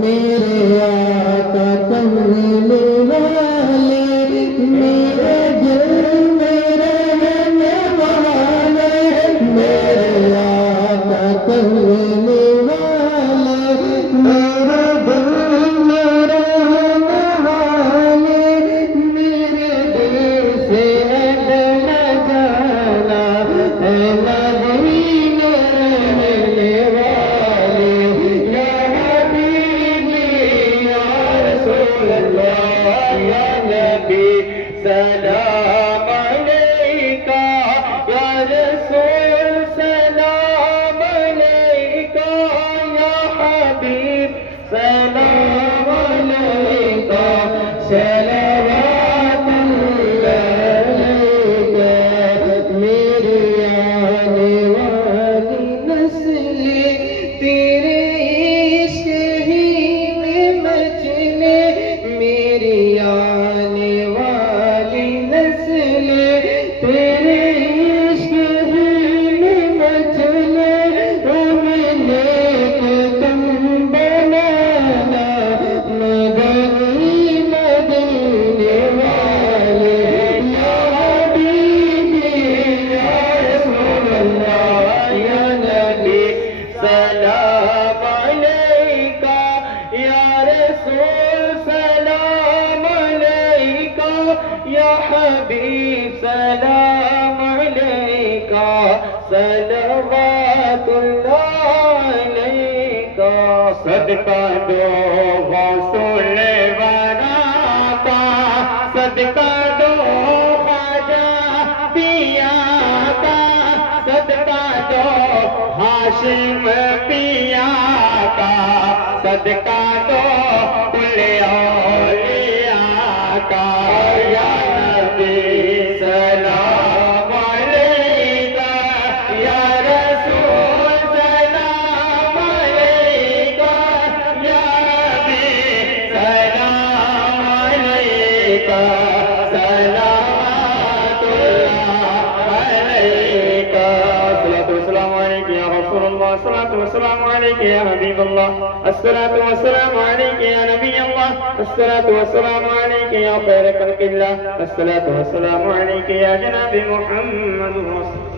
मेरे आका कमले वाले मेरे दिल में रहने वाले मेरे आका कमले वाले मेरे दिल में रहने वाले मेरे दिल से न जाना है नबी रहने वाले या हबीबी या रसूल अल्लाह या नबी सलाम अलैका या रसूल सलाम अलैका या हबीब सलाम अलैका सलवातुल्लाह अलैका मेरे आने वाली नस्लें तेरे इश्क ही में मचले मेरी आने वाली नस्लें तेरे इश्क ही में मचले उन्हें तुम बनाना मदनी मदीने वाले या हबीबी या रसूल अल्लाह या नबी सलाम अलैका या रसूल सलाम अलैका या हबीब सलाम अलैका सलवातुल्लाह अलैका सदका दो गौसुल वरा का सदका दो ख्वाजा पिया का सदका दो हाशिम पिया का सदका दो कुल औलिया का या नबी सलाम अलैका या रसूल सलाम अलैका या नबी सलाम अलैका सलावतुल्लाह अलैका अस्सलातु वस्सलामु अलैका या रसूल अल्लाह अस्सलातु वस्सलामु अलैका या हबीब अल्लाह अस्सलातु वस्सलामु अलैका या नबी अल्लाह अस्सलातु वस्सलामु अलैका या खैर खल्क़िल्लाह अस्सलातु वस्सलामु अलैका या जनाब मुहम्मद रसूल